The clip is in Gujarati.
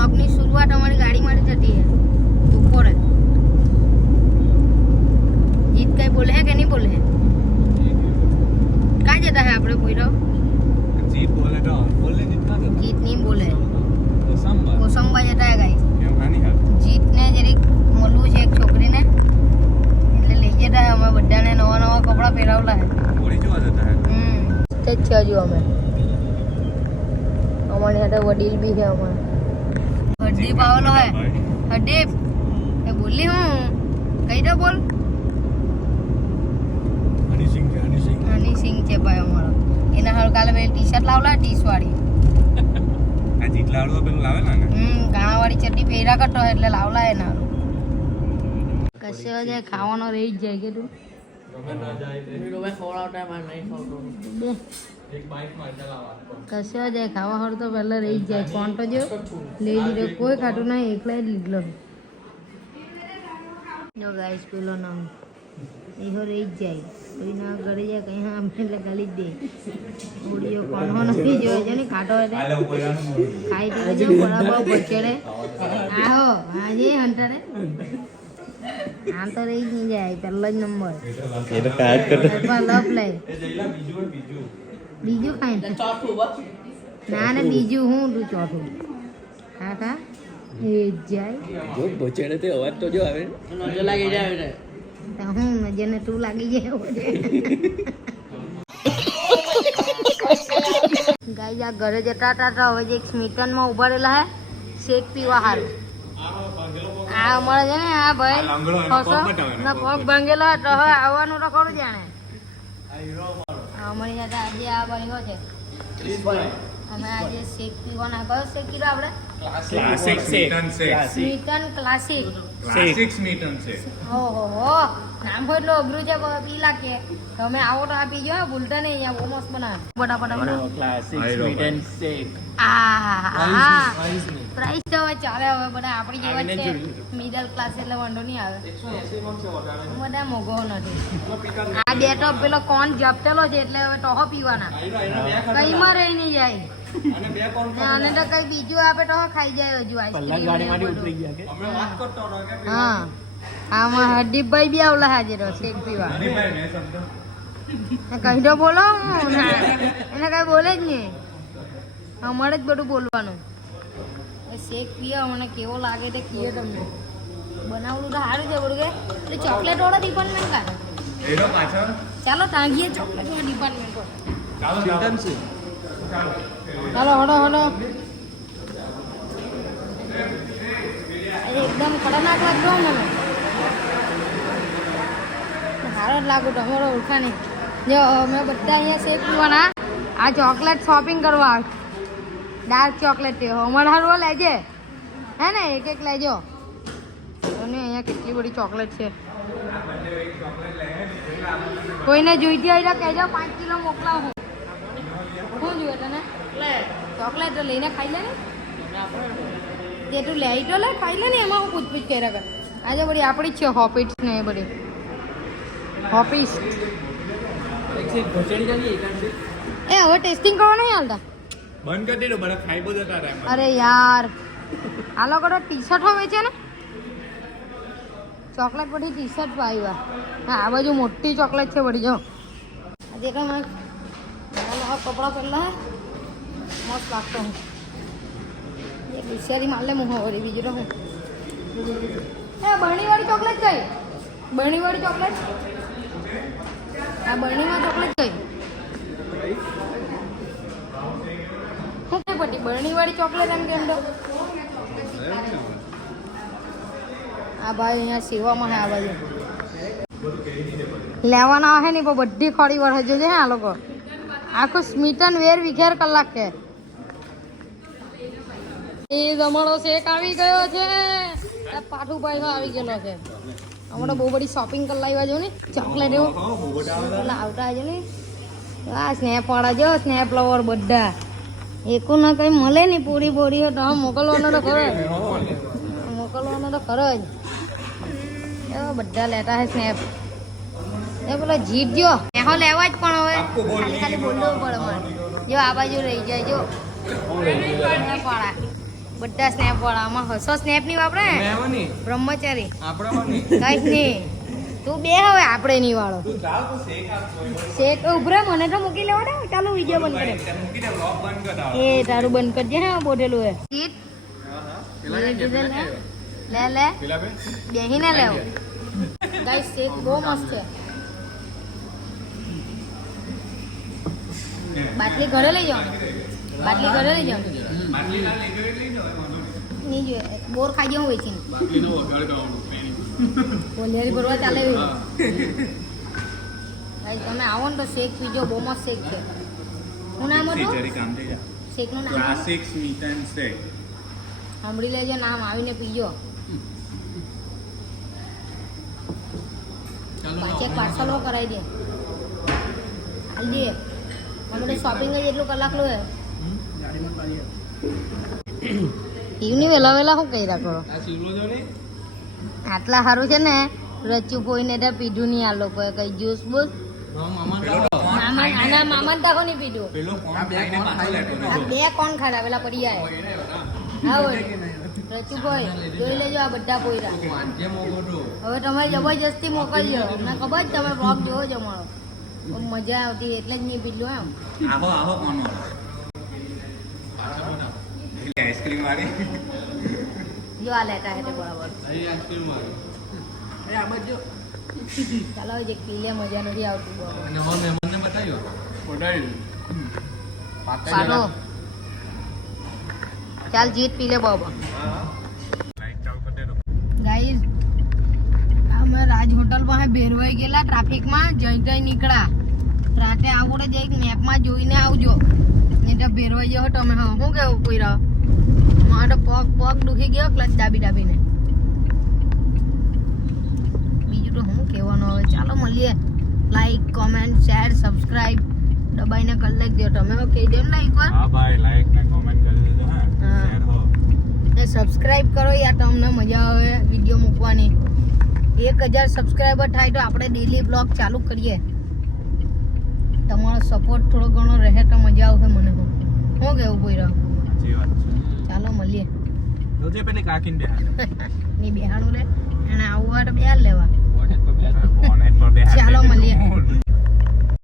વ્લોગની શરૂઆત અમારી ગાડીમાંથી થતી है બપોરે જીત કઈ બોલે है કે નહીં બોલે है कहाँ जाता है આપણે પોઈરો जीत बोले तो बोलने जितना जीत नहीं बोले संभा કોસંબા જતા है ગાઈસ કેમ નાની હાલ જીતને જરીક મળવું છે એક છોકરીને એટલે લઈ જતા है અમે બધાને નવા નવા કપડાં પહેરાવલા है હોળી જોવા જતા હે તે જ છે હજુ અમે અમારી સાથે વડીલ બી છે અમારે હરદીપ આવેલો હે હરદીપ એ બોલી હું કઈ દો બોલ હની સિંહ છે ભાઈ અમારો એના હાલ કાલે મેં ટી શર્ટ લાવલા ટીસ વાળી આ જીતલા વાળો પેલું લાવેલા ને ગાણા વાળી ચટણી પહેરા કરતો એટલે લાવલા એના કશે જાય ખાવાનો રહી જ જાય કે તું કશે જાય ખાવા હારું તો પહેલા રહી જ જાય કોણ તો જો લઈ લીધો કોઈ ખાટું નહીં એકલા જ લીધલો જો ગાઈસ પેલો નામ એહો રહી જ જાય કોઈના ઘરે જાય કઈ હા અમે એટલે ગાલી જ દે ઓડિયો કોણ નથી જોયો છે ને ખાટો એટલે ખાઈ તો જો બરાબર બચડે આહો આજે હંટારે આમ તો રહી જ નહીં જાય પહેલો જ નંબર એ તો કાર્ડ કર લપ લે બીજું ખાઈ ના ને બીજું હું તું ચોથું હા ખા એ જાય જો બચેડે તે અવાજ તો જો આવે નજર લાગી જાય તો હું નજરને તું લાગી જાય ગાઈ આ ઘરે જતા હતા તો હવે એક સ્મિટનમાં ઉભા રહેલા હે શેક પીવા હારું આ અમારે છે ને આ ભાઈ ના પગ ભાંગેલો તો હવે આવવાનું તો ખરું જાણે અમારી સાથે આજે આ ભાઈઓ છે અમે આજે શેક પીવાના કયો શેક કીધો આપણે ક્લાસિક સ્મિટન ક્લાસિક ક્લાસિક સ્મીટન છે ઓહો નામ હોય એટલું અઘરું છે પી લાગે તમે આવો તો આપી જો ભૂલતા નહીં અહીંયા બહુ મસ્ત બનાવે બટા ક્લાસિક સ્મીટન શેક આ પ્રાઇસ તો હવે ચાલે હવે બધા આપણી જેવા જ છે મિડલ ક્લાસ એટલે વાંધો નહીં આવે બધા મોઘો નથી આ બે તો પેલો કોણ જપટેલો છે એટલે હવે ટોહો પીવાના કઈમાં રહી નહીં જાય અને તો કઈ બીજું આપે તો ખાઈ જાય હજુ આઈસ્ક્રીમ હા આમાં હરદીપભાઈ બી આવલા હાજર શેક પીવા કઈ તો બોલો એને કઈ બોલે જ નહીં અમારે જ બધું બોલવાનું શેક પીએ મને કેવો લાગે તે કીએ તમને બનાવવું તો સારું છે બધું કે ચોકલેટ વાળો ડિપાર્ટમેન્ટ કાઢે એનો પાછળ ચાલો તાંગીએ ચોકલેટ વાળો ડિપાર્ટમેન્ટ પર ચાલો હડો હડો એકદમ ખતરનાક લાગતો મને સારો જ લાગુ તમારો ઓળખા નહીં જો અમે બધા અહીંયા શેક પીવાના આ ચોકલેટ શોપિંગ કરવા ડાર્ક ચોકલેટ છે અમારે હારું લેજે હે ને એક એક લેજો અને અહીંયા કેટલી બધી ચોકલેટ છે કોઈને જોઈતી હોય તો કહેજો 5 કિલો મોકલાવ હું જોઈએ તને ચોકલેટ તો લઈને ખાઈ લે ને તે તું લઈ તો લે ખાઈ લે ને એમાં હું પૂછપૂછ કર્યા કર આજે બધી આપણી જ છે હોપીટ્સ ને એ બધી હોપીસ એ હવે ટેસ્ટિંગ કરવા નહીં હાલતા બંધ કરી દેજો બધા ખાઈ બધો તારા અરે યાર આ લોકો તો ટી શર્ટો વેચે ને ચોકલેટ બધી ટી શર્ટ આવ્યા હા આ બાજુ મોટી ચોકલેટ છે બધી જો આજે તો મેં કપડાં પહેલા મસ્ત લાગતો હું એ બિચારી માલે મુહ વળી બીજું તો હું એ બરણીવાળી ચોકલેટ કઈ બરણીવાળી ચોકલેટ આ બરણીમાં ચોકલેટ કઈ શું કઈ પટી બરણીવાળી ચોકલેટ એમ કેમ તો આ ભાઈ અહીંયા સેવામાં હે આ બાજુ લેવાના હે ને પણ બધી ખોડી વળે જોજે હે આ લોકો આખું સ્મિટન વેર વિખેર કલાક કે એ તમારો શેક આવી ગયો છે પાઠુભાઈ આવી ગયેલો છે હમણાં બહુ બધી શોપિંગ કરી લાવ્યા જો ને ચોકલેટ એવું આવતા છે ને આ સ્નેપ વાળા જો સ્નેપ લવર બધા એકું ના કઈ મળે ને પૂરી પૂરી તો મોકલવાનો તો ખરો મોકલવાનો તો ખરો જ એવા બધા લેતા હે સ્નેપ એ પેલો જીત જો એહો લેવા જ પણ હવે ખાલી બોલવું પડે મારે જો આ બાજુ રહી જાય જો પાડા બધા સ્નેપ વાળા આમાં હસો સ્નેપ નહીં વાપરે ને? મેવની બ્રહ્મચારી આપણામાંની કઈ જ નહીં. તું બે હવે આપણે નહીં વાળો તું ચાલ તું શેક આપ કોઈ શેક ઉભરે મને તો મૂકી લેવા દે ચાલો વિડીયો બંધ કરે મૂકી દે બ્લોગ બંધ કરાવ એ તારું બંધ કરજે હા બોટેલું હે સીટ લે લે પેલા બે બેહીને લેવ ગાઈસ શેક બહુ મસ્ત છે બાટલી ઘરે લઈ જાઓ બાટલી ઘરે લઈ જાઓ માટલી ના લઈ ગયો લઈ જવાય વાંધો નહીં નહીં જોઈએ બોર ખાઈ જાઉં વેચીને બાટલીનો વગાડ ગાવાનું પેણી બોલિયારી ભરવા ચાલે ગાઈસ તમે આવો ને તો શેક પીજો બહુ મસ્ત શેક છે શું નામ હતું જરી કામ થઈ જા શેકનું નામ ક્લાસિક સ્મીટ એન્ડ સ્ટેક સાંભળી લેજો નામ આવીને પીજો પાછે પાર્સલો કરાવી દે હાલ દે અમે તો શોપિંગ જ એટલું કલાક લો હે એવની વેલા વેલા શું કહી રાખો આ સીવલો જો ને આટલા સારું છે ને રચ્યું પોઈને તો પીધું નહીં આ લોકોએ કઈ જ્યુસ બૂસ મામા આના મામા તાકો નહીં પીધું પેલો ફોન ખાઈને પાછો લેતો આ બે કોણ ખાડા પેલા પડી જાય હા હોય રચ્યું ભાઈ જોઈ લેજો આ બધા પોયરા હવે તમે જબરજસ્તી મોકલજો મને ખબર જ તમે બ્લોગ જોવો છો મારો બહુ મજા આવતી એટલે જ નહીં પીધું એમ આહો આહો કોનો આઈસ્ક્રીમ વાળી જો આ લેતા હે તે બરાબર આઈસ્ક્રીમ વાળી એ આ બાજુ ચાલો જે પી લે મજા નથી આવતી બહુ અને હો મહેમાનને બતાવ્યો બતાવ્યું પાડો ચાલ જીત પી લે બાબા લાઈટ ચાલુ કરી દે ગાઈઝ અમે રાજ હોટલ પાસે બેરવાઈ ગયેલા ટ્રાફિકમાં જઈ જઈ નીકળ્યા રાતે આવું જઈ મેપમાં જોઈને આવજો નહીં તો બેરવાઈ ગયો તમે હા શું કેવું કોઈ રહો મારો તો પગ દુખી ગયો ક્લચ દાબીને બીજું તો શું કહેવાનું હવે ચાલો મળીએ લાઈક કોમેન્ટ શેર સબસ્ક્રાઈબ દબાઈને કરી નાખજો તમે કહી દો ને એકવાર હા ભાઈ લાઈક ને કોમેન્ટ કરી દેજો હા હા. શેર હો ને સબસ્ક્રાઇબ કરો યાર તમને મજા આવે વિડીયો મૂકવાની 1000 સબસ્ક્રાઇબર થાય તો આપણે ડેલી બ્લોગ ચાલુ કરીએ તમારો સપોર્ટ થોડો ઘણો રહે તો મજા આવશે મને શું કેવું કોઈ રહો સાચી વાત છે ચાલો મળીએ રોજે પેલી કાકીને બેહાડ ની બેહાડું લે એને આવું હોય તો બેહાડ લેવા બોનેટ પર બેહાડ ચાલો મળીએ